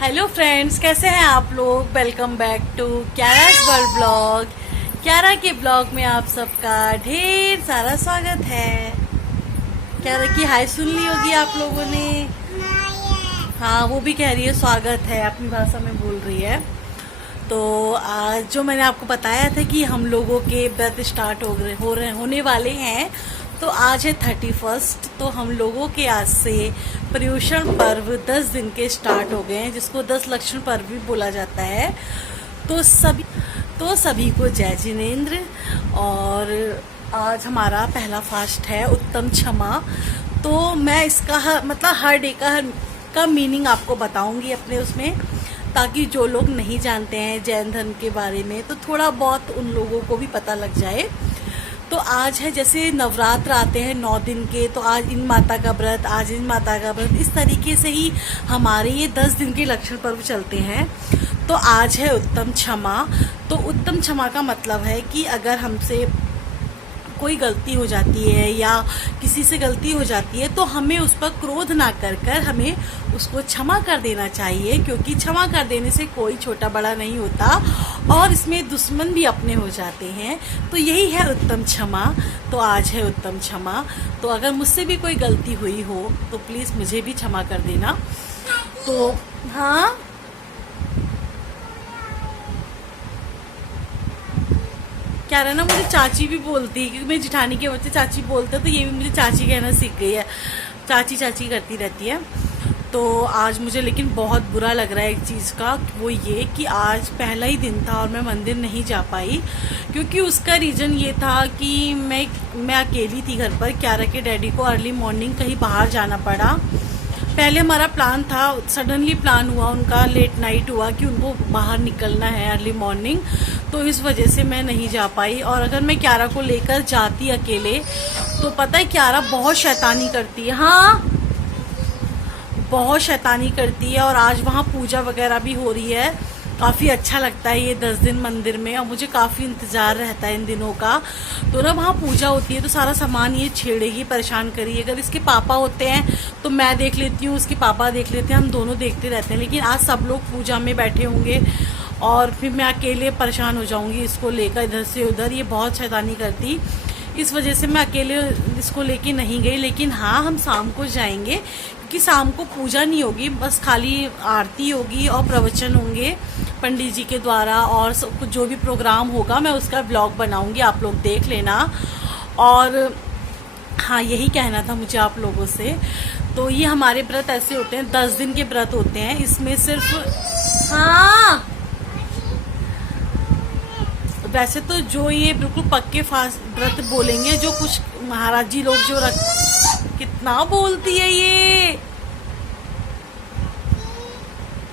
Hello friends, कैसे हैं आप लोग। Welcome back to Kyara's world blog. Kyara के ब्लॉग में आप सबका ढेर सारा स्वागत है। क्यारा की हाय सुन ली होगी आप लोगों ने। हाँ, वो भी कह रही है स्वागत है, अपनी भाषा में बोल रही है। तो आज जो मैंने आपको बताया था कि हम लोगों के व्रत स्टार्ट होने वाले हैं, तो आज है 31। तो हम लोगों के आज से पर्युषण पर्व 10 दिन के स्टार्ट हो गए हैं, जिसको 10 लक्षण पर्व भी बोला जाता है। तो सभी को जय जिनेंद्र। और आज हमारा पहला फास्ट है उत्तम क्षमा। तो मैं इसका हर डे का मीनिंग आपको बताऊंगी अपने उसमें, ताकि जो लोग नहीं जानते हैं जैन धर्म के बारे में तो थोड़ा बहुत उन लोगों को भी पता लग जाए। तो आज है जैसे नवरात्र आते हैं 9 दिन के, तो आज इन माता का व्रत, आज इन माता का व्रत, इस तरीके से ही हमारे ये 10 दिन के लक्षण पर्व चलते हैं। तो आज है उत्तम क्षमा। तो उत्तम क्षमा का मतलब है कि अगर हमसे कोई गलती हो जाती है या किसी से गलती हो जाती है तो हमें उस पर क्रोध ना कर हमें उसको क्षमा कर देना चाहिए, क्योंकि क्षमा कर देने से कोई छोटा बड़ा नहीं होता और इसमें दुश्मन भी अपने हो जाते हैं। तो यही है उत्तम क्षमा। तो आज है उत्तम क्षमा। तो अगर मुझसे भी कोई गलती हुई हो तो प्लीज़ मुझे भी क्षमा कर देना। तो हाँ, क्या रहा ना, मुझे चाची भी बोलती है, क्योंकि मेरी जिठानी के बच्चे चाची बोलते हैं, तो ये भी मुझे चाची कहना सीख गई है। चाची चाची करती रहती है। तो आज मुझे लेकिन बहुत बुरा लग रहा है एक चीज़ का, वो ये कि आज पहला ही दिन था और मैं मंदिर नहीं जा पाई, क्योंकि उसका रीज़न ये था कि मैं अकेली थी घर पर। क्यारा के डैडी को अर्ली मॉर्निंग कहीं बाहर जाना पड़ा। पहले हमारा प्लान था, सडनली प्लान हुआ उनका, लेट नाइट हुआ कि उनको बाहर निकलना है अर्ली मॉर्निंग, तो इस वजह से मैं नहीं जा पाई। और अगर मैं क्यारा को लेकर जाती अकेले तो पता है क्यारा बहुत शैतानी करती है। हाँ, बहुत शैतानी करती है। और आज वहाँ पूजा वगैरह भी हो रही है, काफ़ी अच्छा लगता है ये 10 दिन मंदिर में, और मुझे काफ़ी इंतज़ार रहता है इन दिनों का। तो ना वहाँ पूजा होती है तो सारा सामान ये छेड़ेगी, परेशान करिए। अगर इसके पापा होते हैं तो मैं देख लेती हूँ, उसके पापा देख लेते हैं, हम दोनों देखते रहते हैं। लेकिन आज सब लोग पूजा में बैठे होंगे और फिर मैं अकेले परेशान हो जाऊँगी इसको लेकर इधर से उधर। ये बहुत शैतानी करती, इस वजह से मैं अकेले इसको लेके नहीं गई। लेकिन हाँ, हम शाम को जाएंगे, क्योंकि शाम को पूजा नहीं होगी, बस खाली आरती होगी और प्रवचन होंगे पंडित जी के द्वारा, और सब कुछ जो भी प्रोग्राम होगा मैं उसका ब्लॉग बनाऊंगी, आप लोग देख लेना। और हाँ, यही कहना था मुझे आप लोगों से। तो ये हमारे व्रत ऐसे होते हैं, 10 दिन के व्रत होते हैं। इसमें सिर्फ हाँ, वैसे तो जो ये बिल्कुल पक्के फास्ट व्रत बोलेंगे, जो कुछ महाराज जी लोग जो कितना बोलती है ये।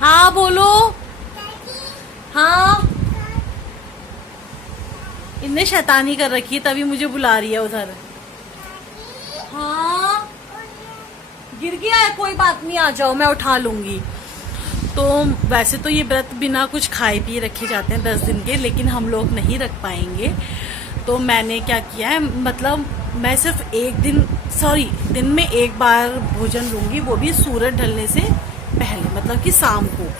हाँ बोलो। हाँ, इनने शैतानी कर रखी है तभी मुझे बुला रही है उधर। हाँ, गिर गया है, कोई बात नहीं, आ जाओ, मैं उठा लूंगी। तो वैसे तो ये व्रत बिना कुछ खाए पिए रखे जाते हैं 10 दिन के, लेकिन हम लोग नहीं रख पाएंगे। तो मैंने क्या किया है, मतलब मैं सिर्फ दिन में एक बार भोजन लूंगी, वो भी सूरज ढलने से पहले, मतलब कि शाम को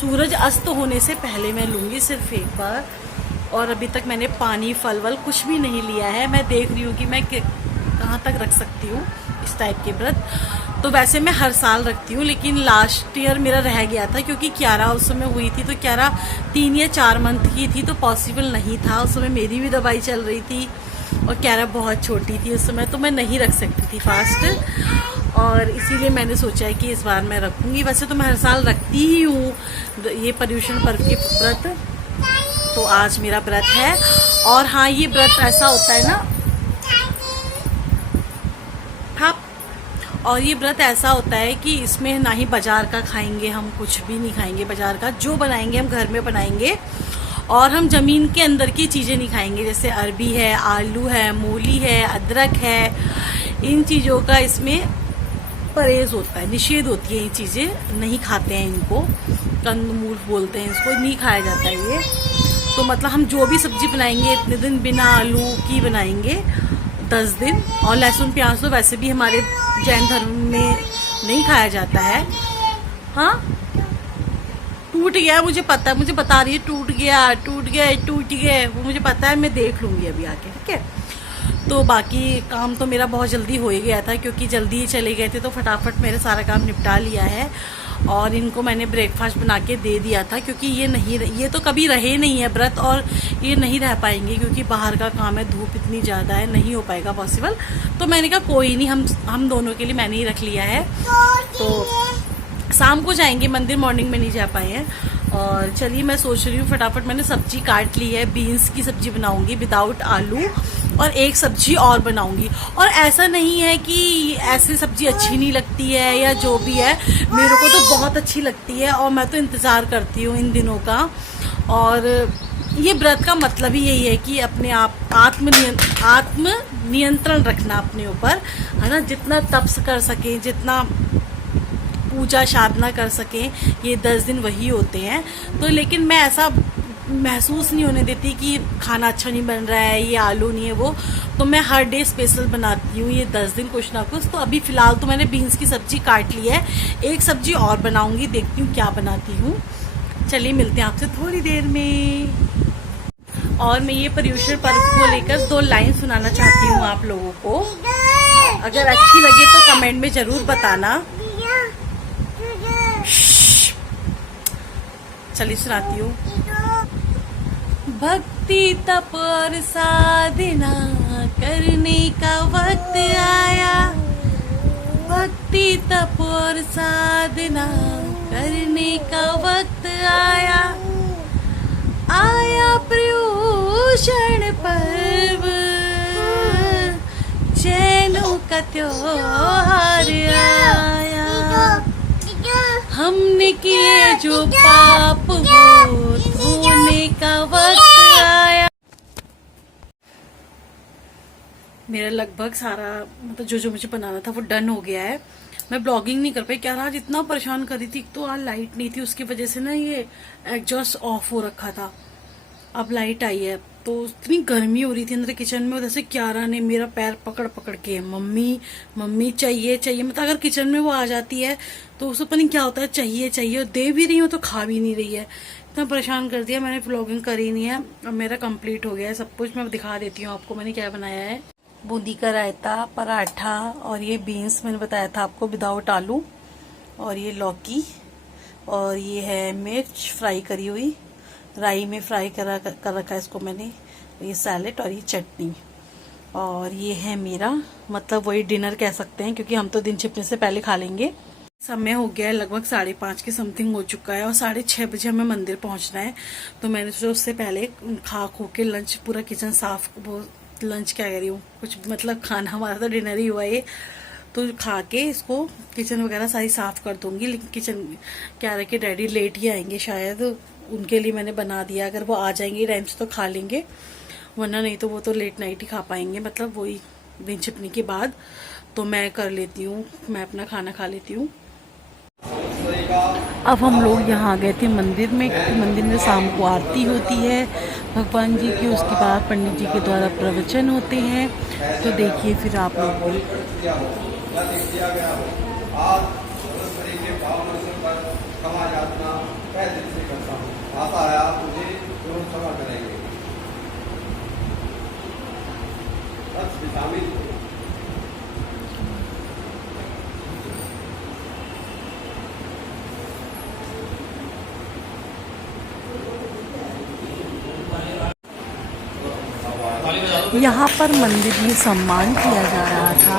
सूरज अस्त होने से पहले मैं लूंगी सिर्फ एक बार। और अभी तक मैंने पानी फल वल कुछ भी नहीं लिया है। मैं देख रही हूँ कि मैं कहाँ तक रख सकती हूँ इस टाइप के व्रत। तो वैसे मैं हर साल रखती हूँ, लेकिन लास्ट ईयर मेरा रह गया था, क्योंकि क्यारा उस समय हुई थी, तो क्यारा 3 या 4 मंथ की थी, तो पॉसिबल नहीं था। उस समय मेरी भी दवाई चल रही थी और क्यारा बहुत छोटी थी उस समय, तो मैं नहीं रख सकती थी फास्ट। और इसीलिए मैंने सोचा है कि इस बार मैं रखूँगी। वैसे तो मैं हर साल रखती ही हूँ ये पर्युषण पर्व के व्रत। तो आज मेरा व्रत है। और हाँ, ये व्रत ऐसा होता है ना, हाँ, और ये व्रत ऐसा होता है कि इसमें ना ही बाजार का खाएंगे, हम कुछ भी नहीं खाएंगे बाजार का, जो बनाएंगे हम घर में बनाएंगे। और हम जमीन के अंदर की चीज़ें नहीं खाएंगे, जैसे अरबी है, आलू है, मूली है, अदरक है, इन चीज़ों का इसमें परहेज होता है, निषेध होती है। ये चीज़ें नहीं खाते हैं, इनको कंदमूल बोलते हैं, इसको नहीं खाया जाता है ये। तो मतलब हम जो भी सब्जी बनाएंगे इतने दिन बिना आलू की बनाएंगे 10 दिन। और लहसुन प्याज तो वैसे भी हमारे जैन धर्म में नहीं खाया जाता है। हाँ, टूट गया, मुझे पता है, मुझे बता रही है टूट गया टूट गया टूट गया, वो मुझे पता है, मैं देख लूँगी अभी आके, ठीक है। तो बाकी काम तो मेरा बहुत जल्दी हो ही गया था, क्योंकि जल्दी ही चले गए थे, तो फटाफट मेरे सारा काम निपटा लिया है। और इनको मैंने ब्रेकफास्ट बना के दे दिया था, क्योंकि ये तो कभी रहे नहीं है व्रत, और ये नहीं रह पाएंगे क्योंकि बाहर का काम है, धूप इतनी ज़्यादा है, नहीं हो पाएगा पॉसिबल। तो मैंने कहा कोई नहीं, हम दोनों के लिए मैंने ही रख लिया है। तो शाम को जाएंगे मंदिर, मॉर्निंग में नहीं जा पाए हैं। और चलिए मैं सोच रही हूँ फटाफट, मैंने सब्जी काट ली है, बीन्स की सब्जी बनाऊंगी विदाउट आलू, और एक सब्जी और बनाऊंगी। और ऐसा नहीं है कि ऐसी सब्जी अच्छी नहीं लगती है या जो भी है, मेरे को तो बहुत अच्छी लगती है, और मैं तो इंतज़ार करती हूँ इन दिनों का। और ये व्रत का मतलब ही यही है कि अपने आप आत्म नियंत्रण रखना अपने ऊपर, है ना। जितना तप कर सके, जितना पूजा साधना कर सकें, ये 10 दिन वही होते हैं। तो लेकिन मैं ऐसा महसूस नहीं होने देती कि खाना अच्छा नहीं बन रहा है, ये आलू नहीं है वो, तो मैं हर डे स्पेशल बनाती हूँ ये 10 दिन कुछ ना कुछ। तो अभी फ़िलहाल तो मैंने बीन्स की सब्जी काट ली है, एक सब्जी और बनाऊंगी, देखती हूँ क्या बनाती हूँ। चलिए मिलते हैं आपसे थोड़ी देर में। और मैं ये पर्युषण पर्व को लेकर 2 लाइन सुनाना चाहती हूँ आप लोगों को, अगर अच्छी लगे तो कमेंट में ज़रूर बताना। चलिए सुनाती हूँ। भक्ति तप और साधना करने का वक्त आया, भक्ति तप और साधना करने का वक्त आया, आया पर्युषण पर्व, जैनों का त्योहार आया, हमने किए जो पाप वो धोने का वक्त आया। मेरा लगभग सारा मतलब जो मुझे बनाना था वो डन हो गया है। मैं ब्लॉगिंग नहीं कर पाई, क्या आज इतना परेशान कर रही थी। तो आज लाइट नहीं थी, उसकी वजह से ना ये एग्जॉस्ट ऑफ हो रखा था। अब लाइट आई है तो इतनी गर्मी हो रही थी अंदर किचन में, उधर से क्यारा ने मेरा पैर पकड़ पकड़ के मम्मी मम्मी चाहिए चाहिए, मतलब अगर किचन में वो आ जाती है तो उसको पता नहीं क्या होता है, चाहिए चाहिए, और दे भी रही हूँ तो खा भी नहीं रही है। इतना परेशान कर दिया। मैंने व्लॉगिंग करी नहीं है, अब मेरा कंप्लीट हो गया है सब कुछ। मैं दिखा देती हूँ आपको मैंने क्या बनाया है। बूंदी का रायता, पराठा, और ये बीन्स मैंने बताया था आपको विदाउट आलू, और ये लौकी, और ये है मिर्च फ्राई करी हुई, राई में फ्राई कर रखा है इसको मैंने, ये सैलेड, और ये चटनी। और ये है मेरा मतलब वही डिनर कह सकते हैं, क्योंकि हम तो दिन छिपने से पहले खा लेंगे। समय हो गया है लगभग 5:30 के समथिंग हो चुका है, और 6:30 बजे हमें मंदिर पहुंचना है। तो मैंने सोचा उससे पहले खा खो के लंच, पूरा किचन साफ, वो लंच क्या कह रही हूँ, कुछ मतलब खाना, हमारा तो डिनर ही हुआ है। तो खा के इसको किचन वगैरह सारी साफ कर दूंगी। लेकिन किचन क्या रहे कि डैडी लेट ही आएंगे शायद, उनके लिए मैंने बना दिया। अगर वो आ जाएंगे टाइम से तो खा लेंगे, वरना नहीं तो वो तो लेट नाइट ही खा पाएंगे, मतलब वही दिन छिपने के बाद। तो मैं कर लेती हूँ, मैं अपना खाना खा लेती हूँ। अब हम लोग यहाँ आ गए थे मंदिर में, क्योंकि मंदिर में शाम को आरती होती है भगवान जी की, उसके बाद पंडित जी के द्वारा प्रवचन होते हैं। तो देखिए फिर आप लोग भी। आता है, आप मुझे जरूर क्षमा करेंगे। शामिल यहाँ पर मंदिर में सम्मान किया जा रहा था।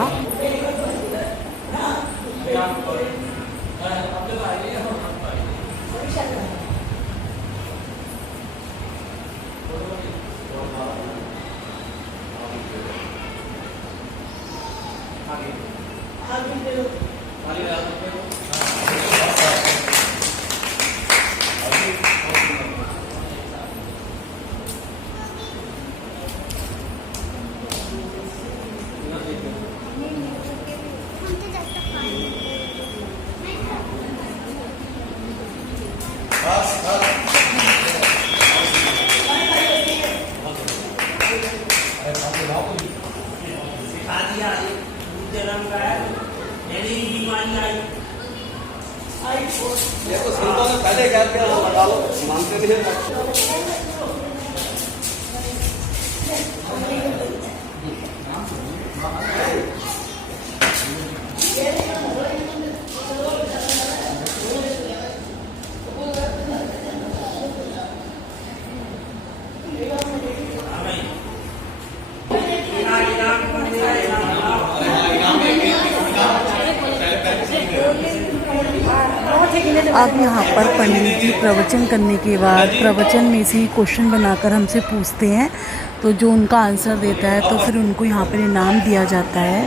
ये तो संतों ने पहले क्या किया वो बता लो, मानते नहीं हैं। अब यहाँ पर पंडित जी प्रवचन करने के बाद प्रवचन में से क्वेश्चन बनाकर हमसे पूछते हैं, तो जो उनका आंसर देता है तो फिर उनको यहाँ पर इनाम दिया जाता है।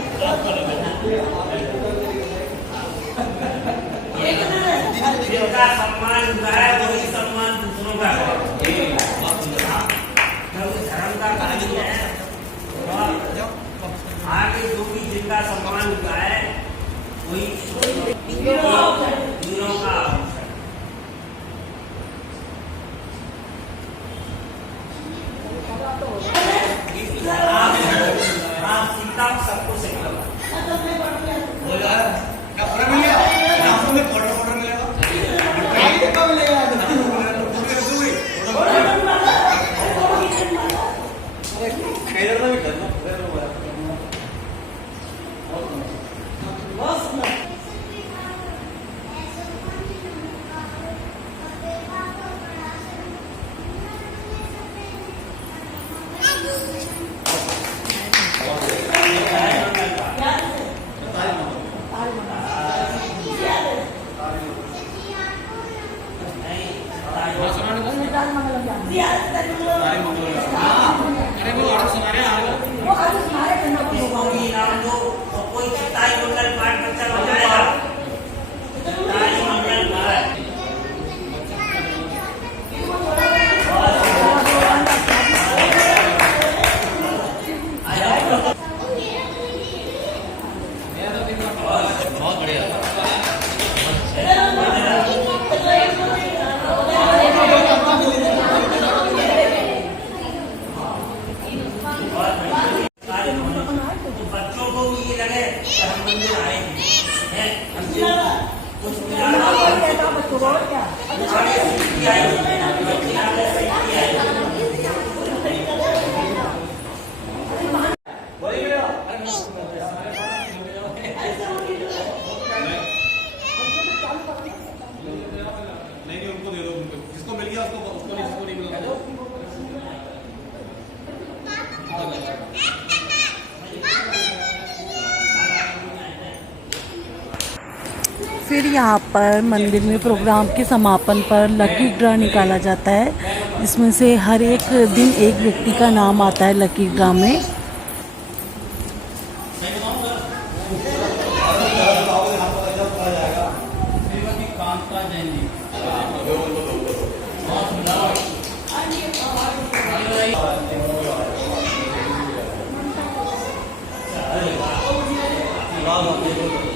जिनका सम्मान हुआ है वही सम्मान दूसरों का है। धर्म का कार्य है आगे जो भी जिनका सम्मान हुआ है वही वीरों का आप सीता सबको सिखा कोई चिताई मंगल पाठ बच्चा बजाएगा। चिताई मंगल पाठ बहुत बढ़िया। बच्चों को भी ये लगे कि हम मंदिर आए हैं, नहीं उनको दे दो, जिसको मिल गया उसको नहीं मिला। फिर यहाँ पर मंदिर में प्रोग्राम के समापन पर लकी ड्रा निकाला जाता है, जिसमें से हर एक दिन एक व्यक्ति का नाम आता है लकी ड्रा में। वाह